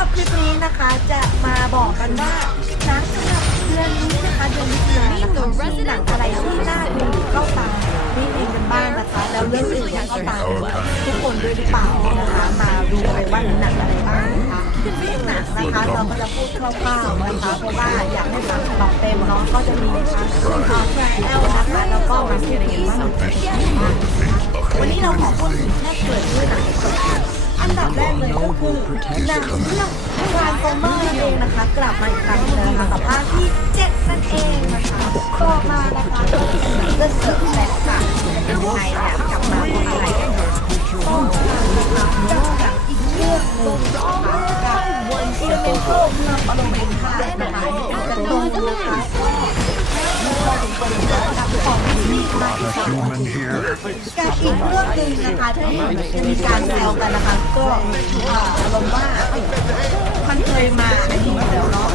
รับคลิปนี้นะคะจะมาบอกกันว่าหนังสำหรับเดือนนี้นะคะเดือนมิถุนายนนะคะมีหนังอะไรที่น่าดูเข้าตาพี่เองกันบ้างนะคะแล้วเรื่องอื่นยังเข้าตาทุกคนด้วยหรือเปล่านะคะมาดูกันว่ามีหนังอะไรบ้างนะคะหนังนะคะเราก็จะพูดคร่าวๆนะคะเพราะว่าอยากให้ฟังฉบับเต็มเนาะก็จะมีทั้งเอ่อแฟนแอลนะคะแล้วก็มาสเตอร์เกมว่าวันนี้เราขอพูดถึงแค่เกิด หนังเรื่องทรานส์ฟอร์เมอร์นั่นเองนะคะ กลับมาอีกครั้งหนึงนะคะกับภาคที่เจ็ดนั่นเองนะคะต่อมานะคะก็คือหนังเรื่องเสือแบกค่ะเป็นไงเนี่ยกลับมาเพราะอะไรกันนะต้นนะคะจากหนังอีกเรื่องหนึงนะคะกับวันเอเลเมนโตมาปรมินค่ะนะคะจะตรงนะคะของที่มาอีกสอง Human here. กับอีกเรื่องหนึ่งนะคะที่จะมีการแซวกันนะคะ ก็อารมณ์ว่ามันเคยมาในทีแล้วเนาะ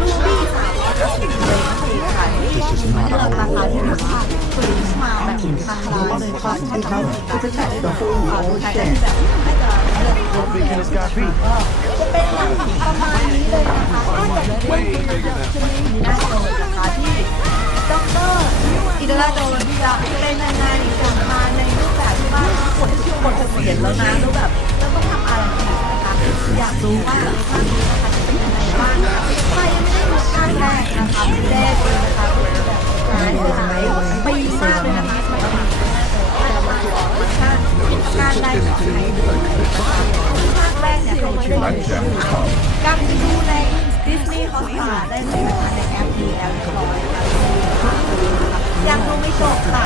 ลูบี้สามร้อยห้าสิบเลยนั่นเองค่ะที่เลือกราคาที่ถือว่าสูงมาแบบราคาเลยค่ะที่เขาเขาจะใช้แบบอ่าดูไทยได้แบบให้จะเลือกตัวเองก็จะเป็นหนังประมาณนี้เลยนะคะถ้าเกิดว่าคุณจะน่าจะนะคะที่ด็อกเตอร์อิดราโดนจะเป็นยัง ว่าผลที่คนจะเปลี่ยนแล้วนะแล้วแบบแล้วต้องทำอะไรอีกนะคะอยากรู้ว่าในภาคนี้นะคะจะเป็นยังไงบ้างนะคะใครยังไม่ได้ดูภาคแรกนะคะแรกเลยนะคะเป็นแบบงานหลายปีมากเลยนะคะสมัยก่อนน่าจะมาก่อนรสชาติการได้จากไหนภาคแรกเนี่ยเขาไม่ได้ดูการดูในดิสนีย์ฮอตสตาได้เลยนะคะในแอปดีแล้วเรียบร้อยค่ะยังดูไม่จบค่ะ